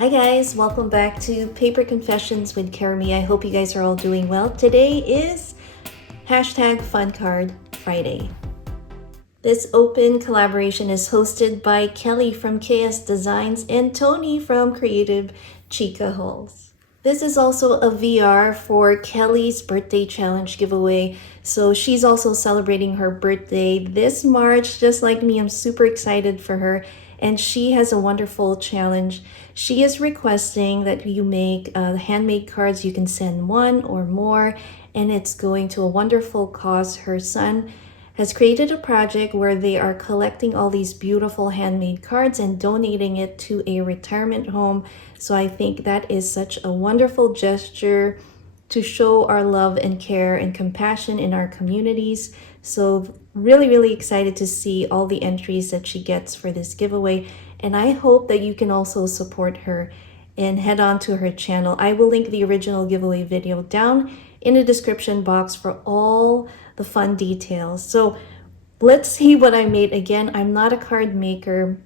Hi guys, welcome back to Paper Confessions with Karami. I hope you guys are all doing well. Today is hashtag Fun Card Friday. This open collaboration is hosted by Kelly from KS Designs and Tony from Creative Chica Halls. This is also a VR for Kelly's birthday challenge giveaway. So she's also celebrating her birthday this March, just like me. I'm super excited for her. And she has a wonderful challenge. She is requesting that you make handmade cards. You can send one or more, and it's going to a wonderful cause. Her son has created a project where they are collecting all these beautiful handmade cards and donating it to a retirement home. So I think that is such a wonderful gesture to show our love and care and compassion in our communities. So really excited to see all the entries that she gets for this giveaway. And I hope that you can also support her and head on to her channel. I will link the original giveaway video down in the description box for all the fun details. So let's see what I made. Again, I'm not a card maker,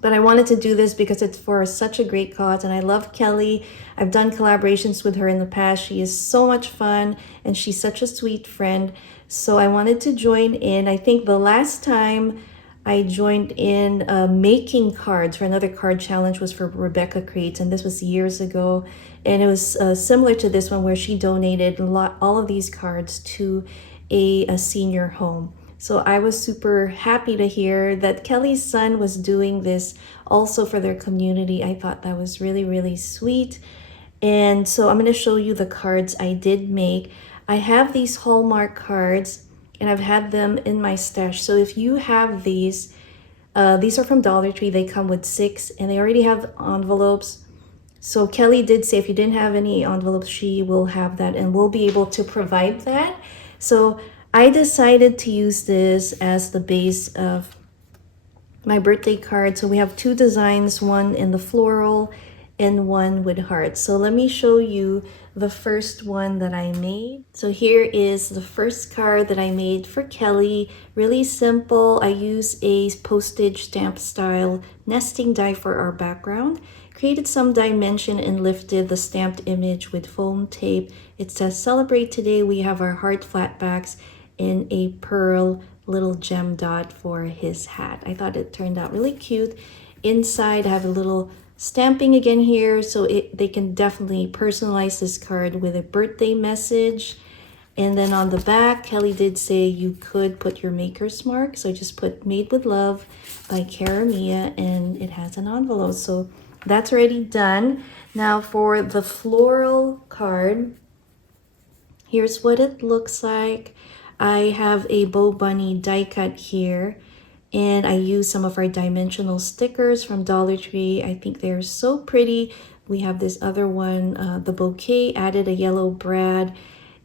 but I wanted to do this because it's for such a great cause, and I love Kelly. I've done collaborations with her in the past. She is so much fun, and she's such a sweet friend. So I wanted to join in. I think the last time I joined in making cards for another card challenge was for Rebecca Creates, and this was years ago. And it was similar to this one where she donated all of these cards to a senior home. So I was super happy to hear that Kelly's son was doing this also for their community. I thought that was really sweet. And so I'm going to show you the cards I did make. I have these Hallmark cards and I've had them in my stash. So if you have these are from Dollar Tree. They come with 6 and they already have envelopes. So Kelly did say if you didn't have any envelopes, she will have that and we'll be able to provide that. So I decided to use this as the base of my birthday card. So we have 2 designs, one in the floral and one with hearts. So let me show you the first one that I made. So here is the first card that I made for Kelly. Really simple. I use a postage stamp style nesting die for our background. Created some dimension and lifted the stamped image with foam tape. It says celebrate today. We have our heart flat backs in a pearl little gem dot for his hat. I thought it turned out really cute. Inside I have a little stamping again here, so they can definitely personalize this card with a birthday message. And then on the back, Kelly did say you could put your maker's mark. So I just put Made with Love by Karamia, and it has an envelope. So that's already done. Now for the floral card, here's what it looks like. I have a Bo Bunny die cut here, and I use some of our dimensional stickers from Dollar Tree. I think they're so pretty. We have this other one, the bouquet, added a yellow brad,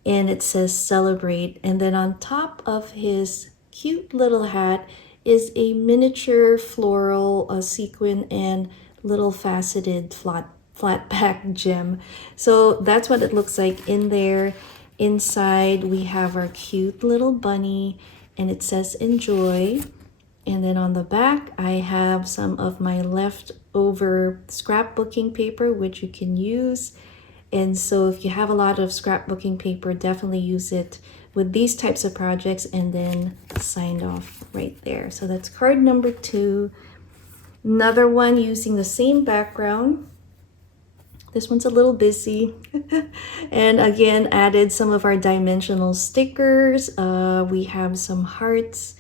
and it says celebrate. And then on top of his cute little hat is a miniature floral sequin and little faceted flat back gem. So that's what it looks like in there. Inside we have our cute little bunny and it says enjoy. And then on the back I have some of my leftover scrapbooking paper which you can use. And so if you have a lot of scrapbooking paper, definitely use it with these types of projects, and then signed off right there. So that's card number 2. Another one using the same background. This one's a little busy. And again, added some of our dimensional stickers. We have some hearts.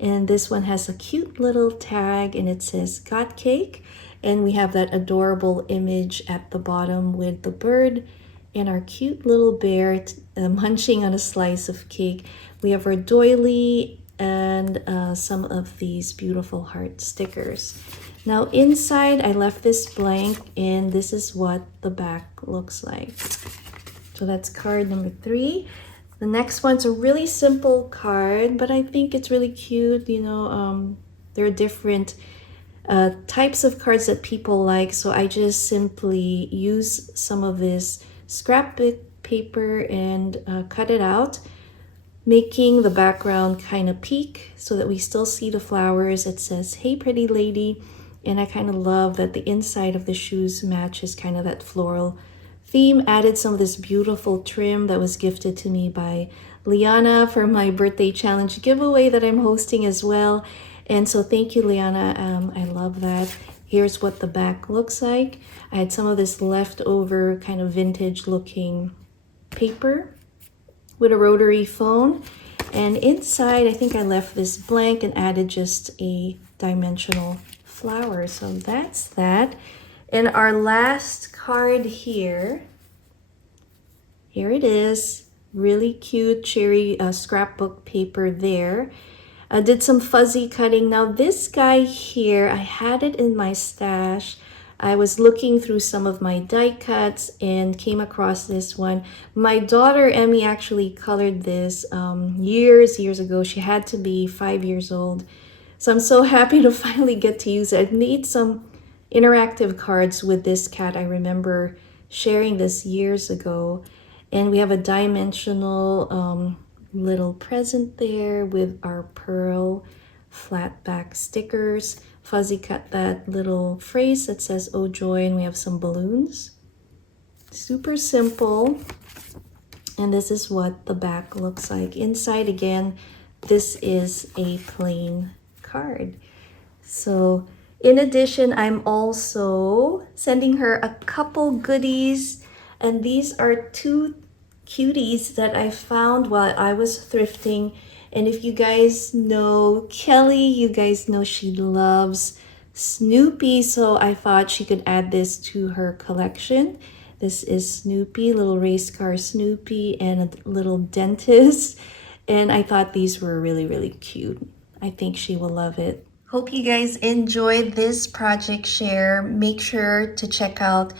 And this one has a cute little tag and it says got cake. And we have that adorable image at the bottom with the bird and our cute little bear munching on a slice of cake. We have our doily and some of these beautiful heart stickers. Now inside I left this blank and this is what the back looks like. So that's card number 3. The next one's a really simple card, but I think it's really cute. You know, there are different types of cards that people like. So I just simply use some of this scrapbook paper and cut it out, making the background kind of peak so that we still see the flowers. It says, hey pretty lady. And I kind of love that the inside of the shoes matches kind of that floral theme. Added some of this beautiful trim that was gifted to me by Liana for my birthday challenge giveaway that I'm hosting as well. And so thank you, Liana. I love that. Here's what the back looks like. I had some of this leftover kind of vintage looking paper with a rotary phone. And inside, I think I left this blank and added just a dimensional flower. So that's that. And our last card here it is. Really cute cherry scrapbook paper there. I did some fuzzy cutting. Now this guy here, I had it in my stash. I was looking through some of my die cuts and came across this one. My daughter Emmy actually colored this years ago. She had to be 5 years old. So I'm so happy to finally get to use it. I've made some interactive cards with this cat. I remember sharing this years ago. And we have a dimensional little present there with our pearl flat back stickers. Fuzzy cut that little phrase that says "Oh joy," and we have some balloons. Super simple. And this is what the back looks like. Inside, again, this is a plain card. So in addition, I'm also sending her a couple goodies, and these are two cuties that I found while I was thrifting. And if you guys know Kelly, you guys know she loves Snoopy, so I thought she could add this to her collection. This is Snoopy, little race car Snoopy, and a little dentist. And I thought these were really cute. I think she will love it. Hope you guys enjoyed this project share. Make sure to check out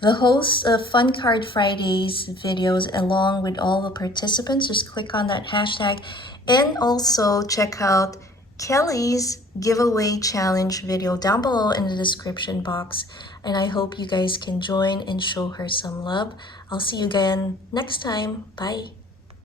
the hosts of Fun Card Fridays videos along with all the participants. Just click on that hashtag, and also check out Kelly's giveaway challenge video down below in the description box. And I hope you guys can join and show her some love. I'll see you again next time. Bye.